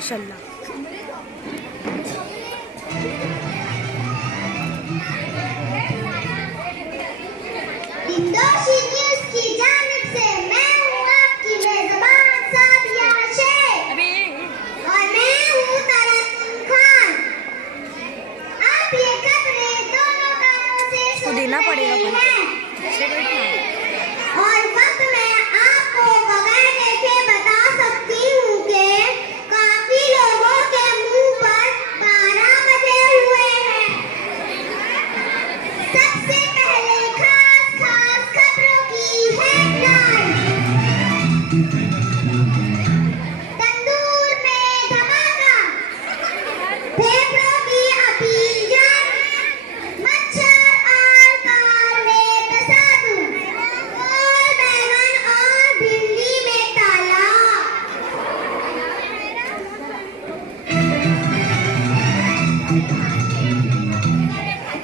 माशाल्लाह। इंडोशी न्यूज़ की जानिब से मैं हूँ आपकी मेजबान सादिया शेख और मैं हूँ तलतुम खान। आप ये खबरें दोनों कानों से इसको सुन देना पड़ेगा रहे अपन हैं को। और वक्त मैं आपको बगैर देखे बता सकती हूँ कि काफी लोगों के मुंह पर 12 बजे हुए हैं। सबसे पहले खास खबरों की हेडलाइन। तंदूर में धमाका, फेफड़ों की अभिजन, मच्छर और कार में तसादुम, गोल बैंगन और भिंडी में ताला।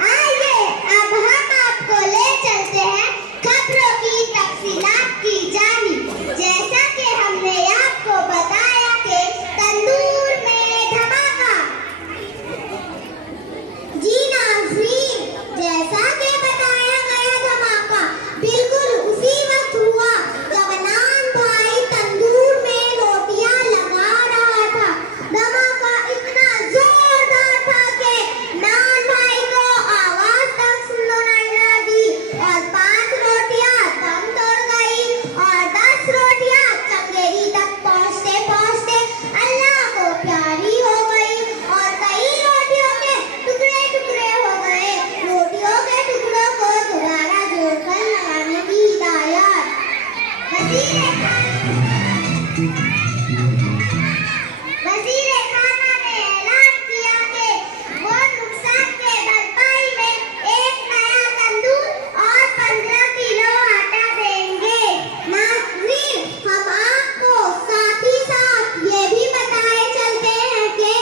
आइए अब हम आपको ले चलते हैं खबरों की तफसीलात की जानिब। जैसा कि हमने आपको बताया कि तंदूर में धमाका। जी नाज़रीन, जैसा कि बताया गया धमाका बिल्कुल उसी वक्त हुआ जब नान भाई तंदूर में रोटियां लगा रहा था। धमाका इतना जोरदार था कि नान भाई को आवाज तक सुनाई न दी और 5 रोटियां दम तोड़ गई और 10 रोटियां चंगेरी तक पहुंचते पहुंचते अल्लाह को प्यारी हो गई और कई रोटियों के टुकड़े टुकड़े हो गए। रोटियों के टुकड़ों को दोबारा जोड़कर लगाने की हिदायत। वज़ीर खाना ने ऐलान किया कि वो नुकसान के भरपाई में एक नया तंदूर और 15 किलो आटा देंगे। नाज़रीन, हम आपको साथ ही साथ ये भी बताए चलते हैं कि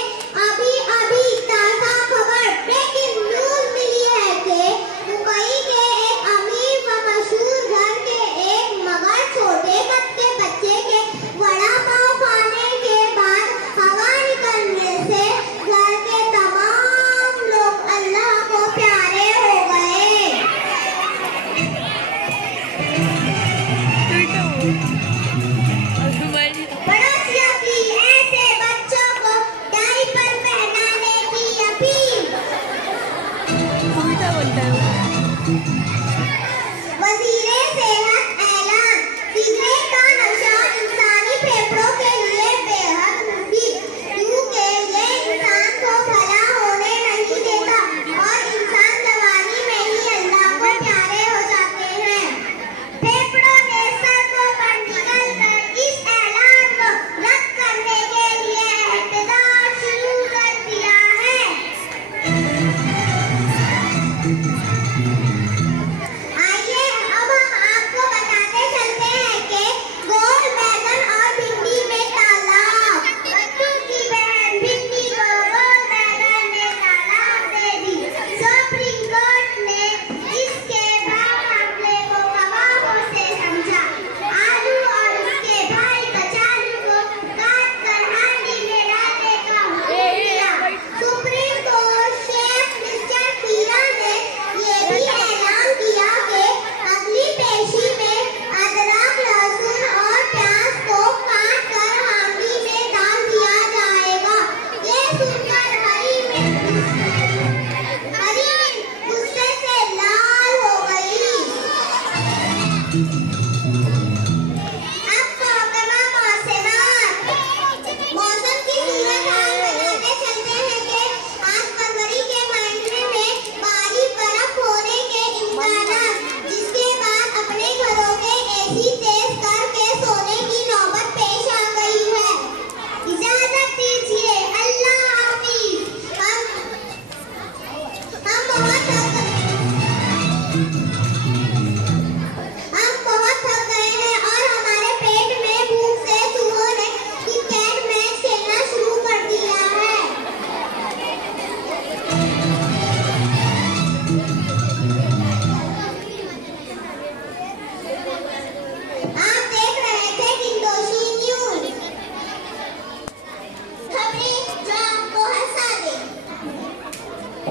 अभी अभी ताज़ा खबर ब्रेकिंग न्यूज़ मिली है कि दुबई के एक अमीर व मशहूर घर के एक मगर छोटे कद के बच्चे के वड़ा पाव खाने के बाद हवा निकलने से घर के तमाम लोग अल्लाह को प्यारे हो गए। पड़ोसियों की ऐसे बच्चों को डायपर पहनाने की अपील। उल्टा बोलता है वो। वज़ीरे सेहत ऐलान। सिगरेट का नशा इंसानी फेफड़ों के लिए बेहद मुफीद, क्योंकि ये इंसान को भला होने नहीं देता और इंसान जवानी में ही अल्लाह को प्यारे हो जाते हैं। फेफड़ों ने सड़कों पर निकलकर इस ऐलान को रद्द करने के लिए एहतजाज शुरू कर दिया है। आइए अब हम आपको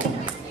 है।